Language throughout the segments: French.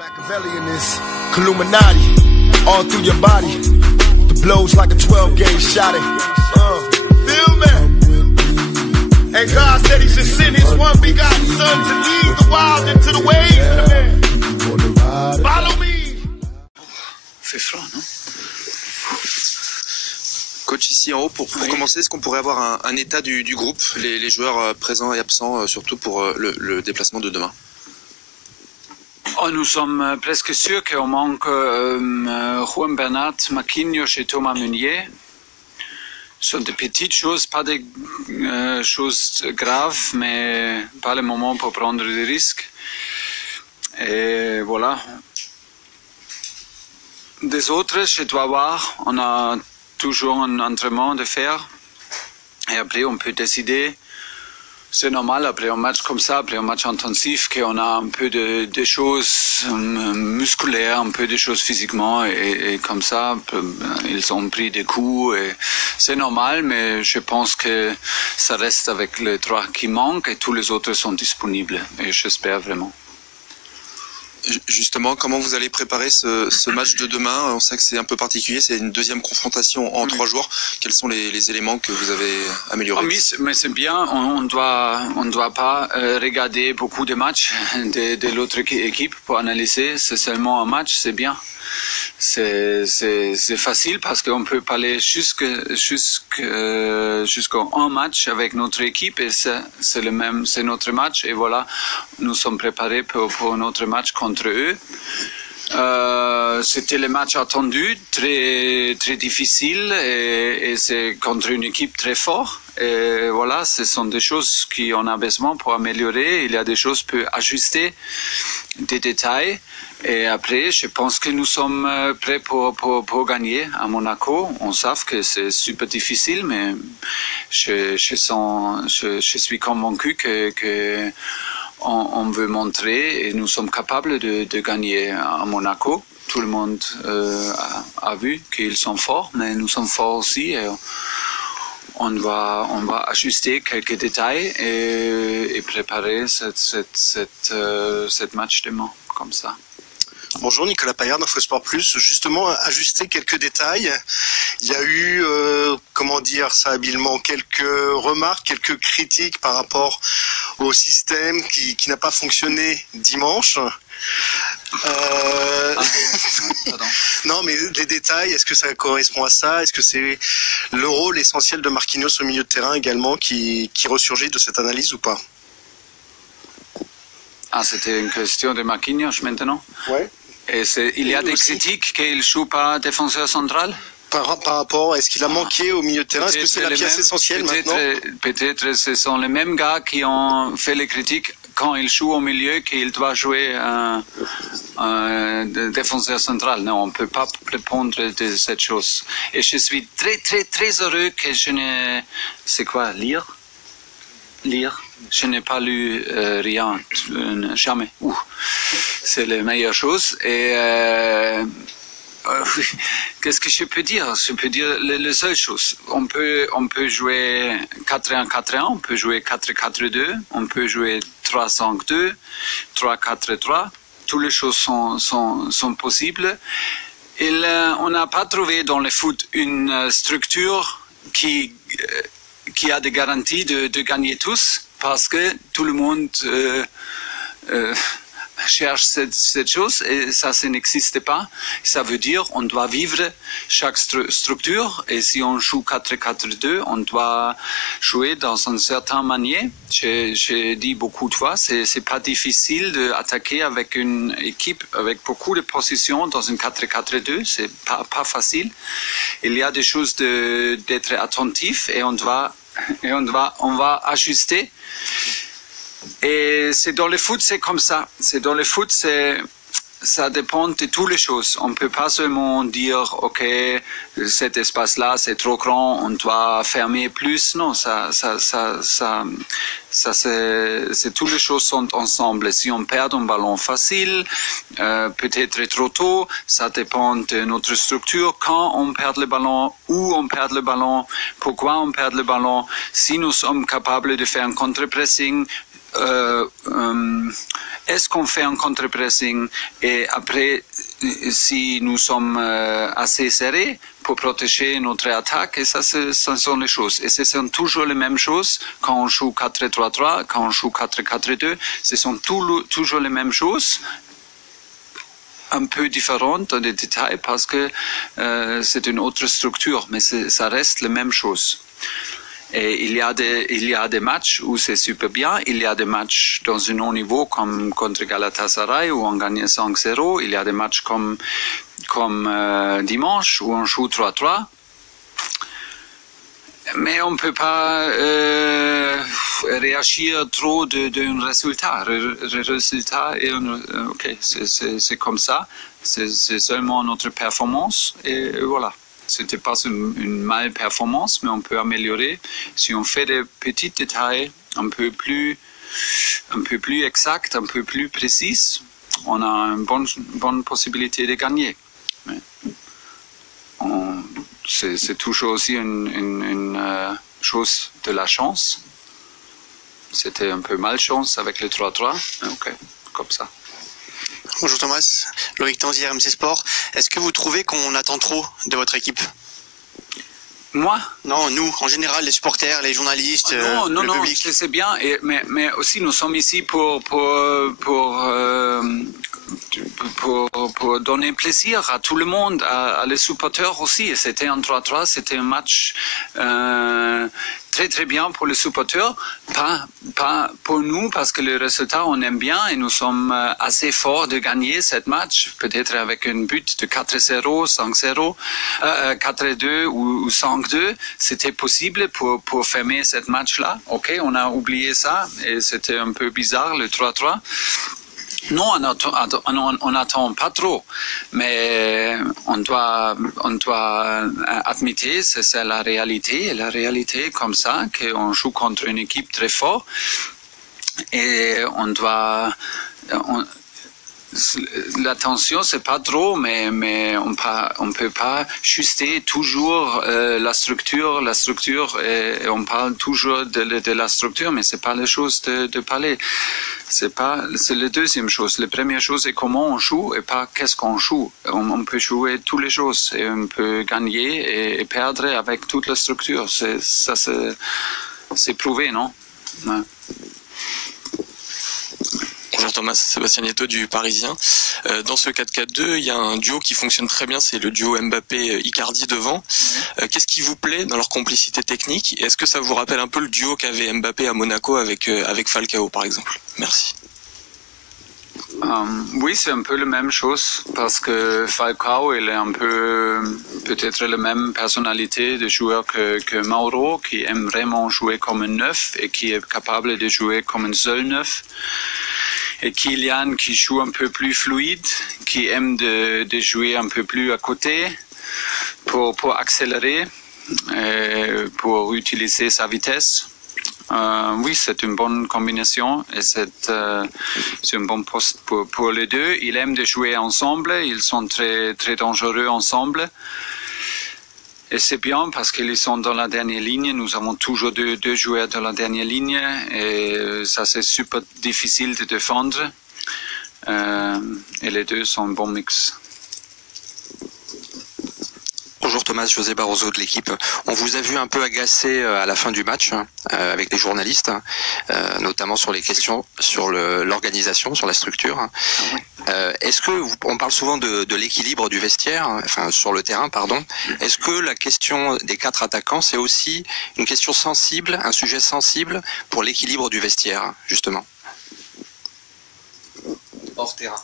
Machiavelli in this Illuminati, all through your body. The blows like a 12-gauge shot. Feel me? And God said He should send His one begotten Son to lead the wild into the ways of the man. Follow me. Fait froid, non? Coach, ici en haut, pour commencer, est-ce qu'on pourrait avoir un état du groupe, les joueurs présents et absents, surtout pour le déplacement de demain? Nous sommes presque sûrs qu'on manque Juan Bernat, Marquinhos et Thomas Meunier. Ce sont des petites choses, pas des choses graves, mais pas le moment pour prendre des risques. Et voilà. Des autres, je dois voir, on a toujours un entraînement de faire. Et après, on peut décider. C'est normal, après un match comme ça, après un match intensif, qu'on a un peu de choses musculaires, un peu de choses physiquement, et comme ça, ils ont pris des coups. C'est normal, mais je pense que ça reste avec les trois qui manquent et tous les autres sont disponibles. Et j'espère vraiment. Justement, comment vous allez préparer ce match de demain? On sait que c'est un peu particulier, c'est une deuxième confrontation en 3 jours. Quels sont les éléments que vous avez améliorés? Mais c'est bien, on doit pas regarder beaucoup de matchs de l'autre équipe pour analyser. C'est seulement un match, c'est bien. C'est facile parce qu'on peut parler jusqu'à un match avec notre équipe et c'est notre match et voilà, nous sommes préparés pour notre match contre eux. C'était le match attendu, très très difficile et c'est contre une équipe très forte. Et voilà, ce sont des choses qu'on a besoin pour améliorer. Il y a des choses pour ajuster, des détails. Et après, je pense que nous sommes prêts pour gagner à Monaco. On sait que c'est super difficile, mais je suis convaincu que on veut montrer et nous sommes capables de gagner à Monaco. Tout le monde a vu qu'ils sont forts, mais nous sommes forts aussi. Et on va ajuster quelques détails et préparer cette match demain comme ça. Bonjour, Nicolas Paillard d'Infosport Plus. Justement, ajuster quelques détails. Il y a eu, comment dire ça habilement, quelques remarques, quelques critiques par rapport au système qui n'a pas fonctionné dimanche. Non, mais les détails, est-ce que ça correspond à ça? Est-ce que c'est le rôle essentiel de Marquinhos au milieu de terrain également qui ressurgit de cette analyse ou pas? Ah, c'était une question de Marquinhos maintenant? Oui. Et il y a des critiques qu'il ne joue pas défenseur central? Par rapport, est-ce qu'il a manqué au milieu de terrain? Est-ce que c'est la pièce essentielle maintenant? Peut-être ce sont les mêmes gars qui ont fait les critiques quand il joue au milieu qu'il doit jouer un défenseur central. Non, on ne peut pas répondre de cette chose. Et je suis très, très, très heureux que je n'ai... C'est quoi, lire? Je n'ai pas lu rien, jamais. C'est la meilleure chose. Et qu'est-ce que je peux dire? Je peux dire la seule chose. On peut jouer 4-1-4-1, on peut jouer 4-4-2, on peut jouer 3-5-2, 3-4-3. Toutes les choses sont possibles. Et on n'a pas trouvé dans le foot une structure qui a des garanties de gagner tous, parce que tout le monde cherche cette chose et ça n'existe pas. Ça veut dire qu'on doit vivre chaque structure et si on joue 4-4-2, on doit jouer dans une certaine manière. J'ai dit beaucoup de fois, c'est pas difficile d'attaquer avec une équipe avec beaucoup de positions dans une 4-4-2, c'est pas facile. Il y a des choses d'être attentif et on va ajuster. Et c'est dans le foot, c'est comme ça. C'est dans le foot, ça dépend de toutes les choses. On ne peut pas seulement dire, OK, cet espace-là, c'est trop grand, on doit fermer plus. Non, c'est toutes les choses sont ensemble. Si on perd un ballon facile, peut-être trop tôt, ça dépend de notre structure. Quand on perd le ballon, où on perd le ballon, pourquoi on perd le ballon. Si nous sommes capables de faire un contre-pressing, est-ce qu'on fait un contre-pressing et après, si nous sommes assez serrés pour protéger notre attaque, et ça, ce sont les choses. Et ce sont toujours les mêmes choses quand on joue 4-3-3, quand on joue 4-4-2, ce sont toujours les mêmes choses, un peu différentes dans les détails parce que c'est une autre structure, mais ça reste la même chose. Et il y a des matchs où c'est super bien, il y a des matchs dans un haut niveau comme contre Galatasaray où on gagne 5-0, il y a des matchs comme dimanche où on joue 3-3. Mais on ne peut pas réagir trop d'un résultat. Le résultat est ok, c'est comme ça, c'est seulement notre performance et voilà. C'était pas une mauvaise performance, mais on peut améliorer. Si on fait des petits détails un peu plus exacts, un peu plus précis, on a une bonne possibilité de gagner. C'est toujours aussi une chose de la chance. C'était un peu malchance avec le 3-3. Ok, comme ça. Bonjour Thomas, Loïc Tanzi, RMC Sport. Est-ce que vous trouvez qu'on attend trop de votre équipe? Moi? Non, nous, en général, les supporters, les journalistes, le public. C'est bien, mais aussi nous sommes ici pour donner plaisir à tout le monde, à les supporters aussi. Et c'était un 3-3, c'était un match très très bien pour les supporters, pas pour nous parce que le résultat on aime bien et nous sommes assez forts de gagner cette match, peut-être avec un but de 4-0, 5-0, 4-2 ou 5-2, c'était possible pour fermer cette match-là. Ok, on a oublié ça et c'était un peu bizarre le 3-3. Non, on n'attend pas trop, mais on doit admettre, c'est la réalité. Et la réalité est comme ça, qu'on joue contre une équipe très forte et on doit... L'attention, c'est pas trop, mais on peut pas ajuster toujours la structure, et on parle toujours de la structure, mais c'est pas la chose de parler. C'est la deuxième chose. La première chose est comment on joue et pas qu'est-ce qu'on joue. On peut jouer toutes les choses et on peut gagner et perdre avec toute la structure. C'est prouvé, non? Ouais. Bonjour Thomas, Sébastien Nieto du Parisien. Dans ce 4-4-2, il y a un duo qui fonctionne très bien, c'est le duo Mbappé-Icardi devant. Qu'est-ce qui vous plaît dans leur complicité technique? Et est-ce que ça vous rappelle un peu le duo qu'avait Mbappé à Monaco avec Falcao par exemple? Merci. Oui, c'est un peu la même chose parce que Falcao il est un peu peut-être la même personnalité de joueur que Mauro, qui aime vraiment jouer comme un neuf et qui est capable de jouer comme un seul neuf. Et Kylian qui joue un peu plus fluide, qui aime de jouer un peu plus à côté pour accélérer, pour utiliser sa vitesse. Oui, c'est une bonne combinaison et c'est un bon poste pour les deux. Ils aiment de jouer ensemble, ils sont très, très dangereux ensemble. Et c'est bien parce qu'ils sont dans la dernière ligne. Nous avons toujours deux joueurs dans la dernière ligne et ça c'est super difficile de défendre. Et les deux sont un bon mix. Bonjour Thomas, José Barroso de l'équipe. On vous a vu un peu agacé à la fin du match avec les journalistes, notamment sur les questions sur l'organisation, sur la structure. Est-ce que on parle souvent de l'équilibre du vestiaire, enfin sur le terrain, pardon. Est-ce que la question des 4 attaquants, c'est aussi une question sensible, un sujet sensible pour l'équilibre du vestiaire, justement? Hors terrain.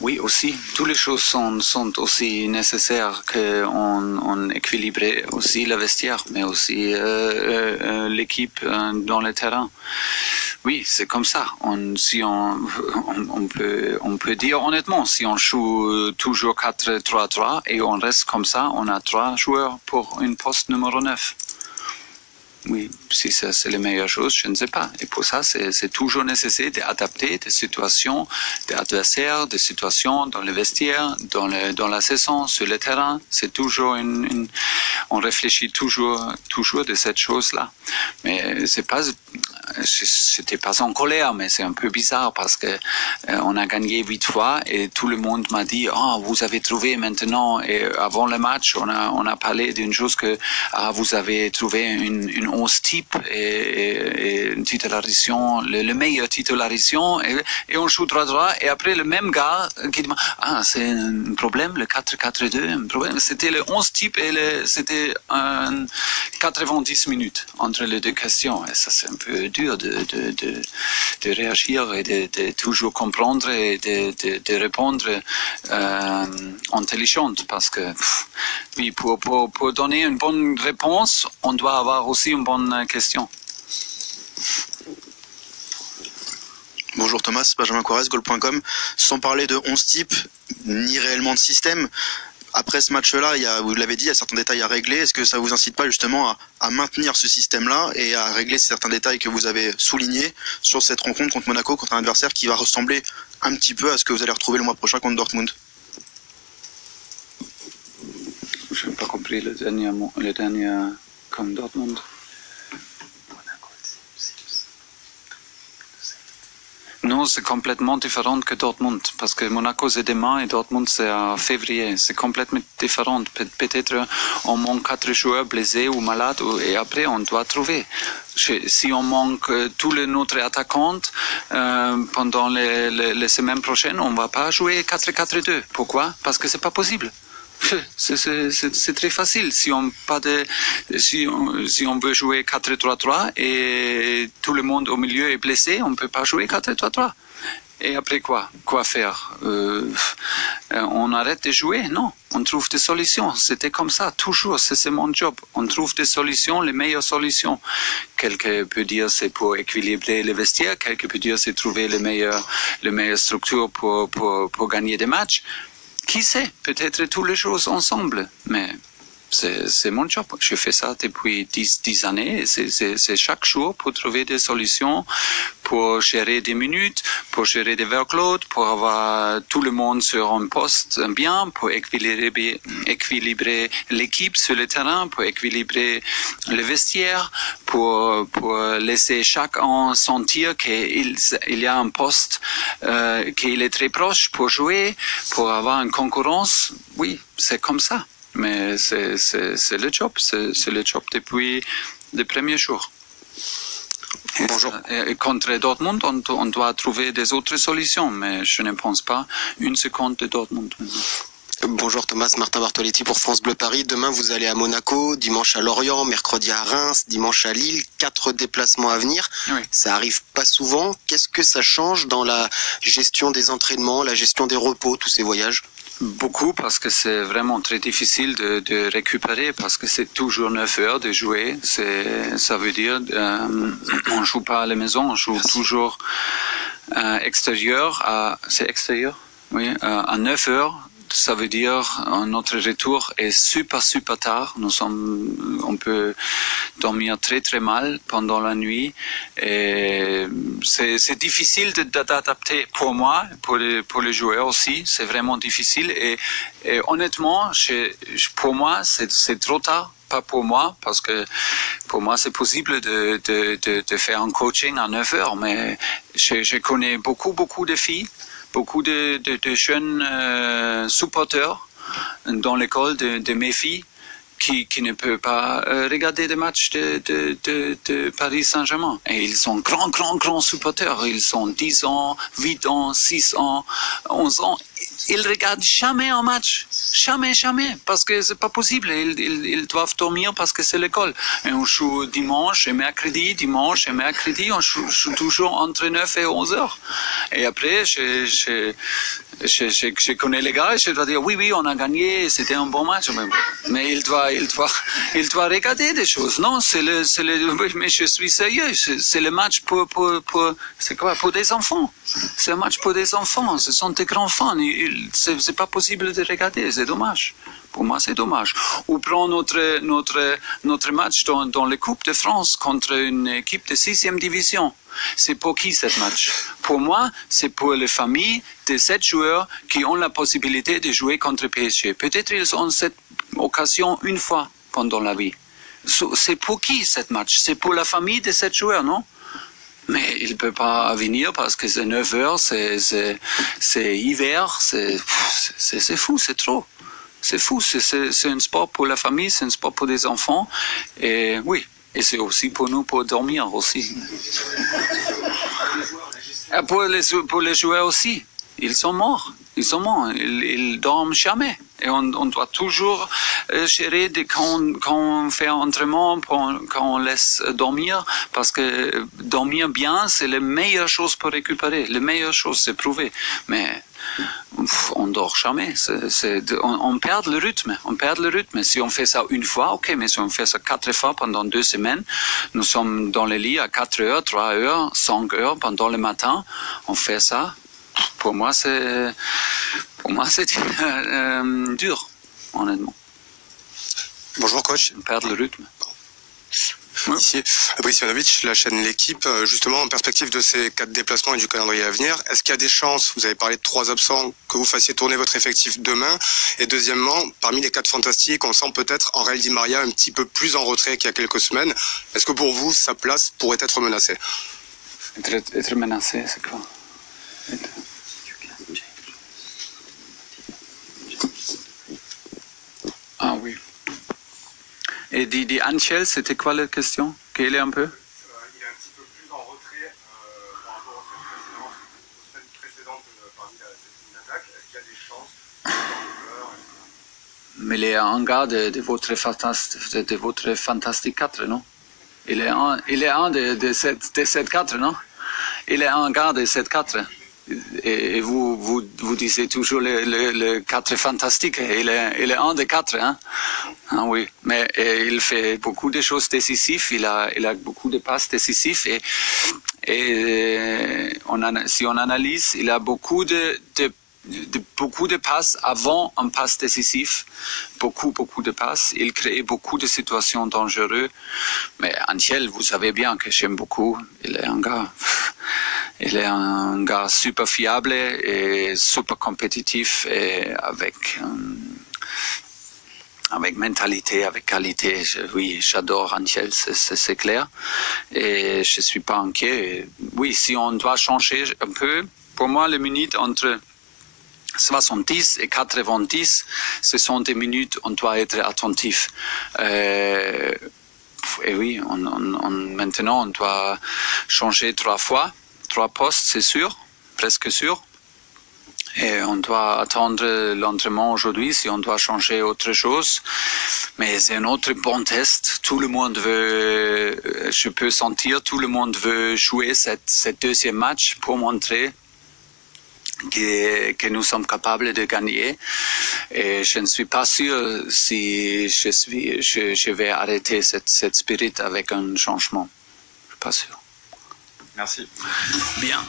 Oui, aussi. Toutes les choses sont aussi nécessaires qu'on équilibre aussi le vestiaire, mais aussi l'équipe dans le terrain. Oui, c'est comme ça. On peut dire honnêtement, si on joue toujours 4-3-3 et on reste comme ça, on a 3 joueurs pour une poste numéro 9. Oui, si ça c'est la meilleure chose, je ne sais pas. Et pour ça, c'est toujours nécessaire d'adapter des situations, des adversaires, des situations dans le vestiaire, dans la saison, sur le terrain. C'est toujours on réfléchit toujours de cette chose-là. Mais c'est pas j'étais pas en colère, mais c'est un peu bizarre parce que on a gagné 8 fois et tout le monde m'a dit vous avez trouvé maintenant, et avant le match on a parlé d'une chose que vous avez trouvé une 11 type et une titularisation, le meilleur titularisation et on joue droit et après le même gars qui dit c'est un problème le 4-4-2, un problème, c'était le 11 type et c'était 90 minutes entre les deux questions et ça c'est un peu dur de réagir et de toujours comprendre et de répondre intelligente parce que oui, pour donner une bonne réponse, on doit avoir aussi une bonne question. Bonjour Thomas, Benjamin Corrèze, Goal.com. Sans parler de 11 types, ni réellement de système, après ce match-là, vous l'avez dit, il y a certains détails à régler. Est-ce que ça vous incite pas justement à maintenir ce système-là et à régler certains détails que vous avez soulignés sur cette rencontre contre Monaco, contre un adversaire qui va ressembler un petit peu à ce que vous allez retrouver le mois prochain contre Dortmund? Je n'ai pas compris le dernier comme Dortmund. Non, c'est complètement différent que Dortmund, parce que Monaco c'est demain et Dortmund c'est en février. C'est complètement différent. Peut-être on manque 4 joueurs blessés ou malades et après on doit trouver. Si on manque tous les notre attaquants pendant les semaines prochaines, on ne va pas jouer 4-4-2. Pourquoi? Parce que c'est pas possible. C'est très facile. Si on veut jouer 4-3-3 et tout le monde au milieu est blessé, on ne peut pas jouer 4-3-3. Et après quoi faire? On arrête de jouer? Non, on trouve des solutions. C'était comme ça, toujours, c'est mon job. On trouve des solutions, les meilleures solutions. Quelqu'un peut dire c'est pour équilibrer les vestiaires, quelqu'un peut dire c'est trouver les meilleures structures pour gagner des matchs. Qui sait, peut-être tous les choses ensemble, mais c'est mon job. Je fais ça depuis 10 années. C'est chaque jour pour trouver des solutions, pour gérer des minutes, pour gérer des workloads, pour avoir tout le monde sur un poste bien, pour équilibrer l'équipe sur le terrain, pour équilibrer le vestiaire, pour laisser chacun sentir qu'il y a un poste, qu'il est très proche pour jouer, pour avoir une concurrence. Oui, c'est comme ça. Mais c'est le job, c'est le job depuis les premiers jours. Bonjour. Et contre Dortmund, on doit trouver des autres solutions, mais je ne pense pas une seconde de Dortmund. Bonjour Thomas, Martin Bartoletti pour France Bleu Paris. Demain vous allez à Monaco, dimanche à Lorient, mercredi à Reims, dimanche à Lille, 4 déplacements à venir. Oui. Ça arrive pas souvent. Qu'est-ce que ça change dans la gestion des entraînements, la gestion des repos, tous ces voyages? Beaucoup, parce que c'est vraiment très difficile de récupérer, parce que c'est toujours 9 heures de jouer. Ça veut dire on ne joue pas à la maison, on joue toujours extérieur. C'est extérieur? Oui, à 9 heures. Ça veut dire notre retour est super tard. On peut dormir très mal pendant la nuit. Et c'est difficile d'adapter pour moi, pour les joueurs aussi. C'est vraiment difficile. Et honnêtement, pour moi, c'est trop tard. Pas pour moi, parce que pour moi, c'est possible de faire un coaching à 9 heures. Mais je connais beaucoup de filles, beaucoup de jeunes supporters dans l'école de mes filles qui ne peuvent pas regarder des matchs de Paris Saint-Germain. Et ils sont grands supporters. Ils sont 10 ans, 8 ans, 6 ans, 11 ans. Ils ne regardent jamais un match. Jamais. Parce que c'est pas possible. Ils doivent dormir parce que c'est l'école. Et on joue dimanche et mercredi. On joue toujours entre 9 et 11 heures. Et après, je connais les gars et je dois dire oui, on a gagné, c'était un bon match. Mais il doit regarder des choses. Non, mais je suis sérieux. C'est le match c'est quoi? Pour des enfants. C'est un match pour des enfants. Ce sont des grands fans. C'est pas possible de regarder. C'est dommage. Pour moi, c'est dommage. Ou prends notre match dans la Coupe de France contre une équipe de 6e division. C'est pour qui ce match? Pour moi, c'est pour les familles de 7 joueurs qui ont la possibilité de jouer contre PSG. Peut-être ils ont cette occasion une fois pendant la vie. C'est pour qui ce match? C'est pour la famille de 7 joueurs, non? Mais il ne peut pas venir parce que c'est 9 heures, c'est hiver, c'est fou, c'est trop. C'est fou, c'est un sport pour la famille, c'est un sport pour les enfants. Et oui, et c'est aussi pour nous, pour dormir aussi. Et pour les joueurs aussi. Ils sont morts, ils dorment jamais. Et on doit toujours gérer quand on fait un entraînement, quand on laisse dormir, parce que dormir bien, c'est la meilleure chose pour récupérer. La meilleure chose, c'est prouvé. Mais on dort jamais. On perd le rythme. Si on fait ça une fois, ok, mais si on fait ça 4 fois pendant 2 semaines, nous sommes dans le lit à 4 heures, 3 heures, 5 heures pendant le matin, on fait ça. Pour moi, c'est dur, honnêtement. Bonjour coach. Perdre le rythme. Ici, Brice Ivanovic, la chaîne L'équipe. Justement, en perspective de ces 4 déplacements et du calendrier à venir, est-ce qu'il y a des chances, vous avez parlé de 3 absents, que vous fassiez tourner votre effectif demain? Et deuxièmement, parmi les 4 fantastiques, on sent peut-être Aurel Di Maria un petit peu plus en retrait qu'il y a quelques semaines. Est-ce que pour vous, sa place pourrait être menacée? Être menacé, c'est quoi? Ah oui. Et dit Angel, c'était quoi la question? Quelle est un peu? Il est un petit peu plus en retrait par rapport aux semaines précédentes parmi cette ligne d'attaque. Est-ce qu'il y a des chances? Mais il est un gars de votre Fantastic 4, non? Il est un de cette 4, non? Il est un gars de cette 4. Et vous disiez toujours le 4 fantastique. Il est un des 4, hein? Ah oui, mais il fait beaucoup de choses décisives. Il a beaucoup de passes décisives et si on analyse, il a beaucoup de passes avant un passe décisif, beaucoup de passes. Il crée beaucoup de situations dangereuses. Mais Angel, vous savez bien que j'aime beaucoup. Il est un gars super fiable et super compétitif et avec mentalité, avec qualité. Oui, j'adore Angel, c'est clair. Et je suis pas inquiet. Oui, si on doit changer un peu, pour moi, les minutes entre 70 et 90, ce sont des minutes où on doit être attentif. Et oui, maintenant, on doit changer 3 fois. 3 postes, c'est sûr, presque sûr. Et on doit attendre l'entraînement aujourd'hui si on doit changer autre chose. Mais c'est un autre bon test. Tout le monde veut, je peux sentir, tout le monde veut jouer cette deuxième match pour montrer que nous sommes capables de gagner. Et je ne suis pas sûr si je vais arrêter cette spirit avec un changement. Je ne suis pas sûr. Merci. Bien.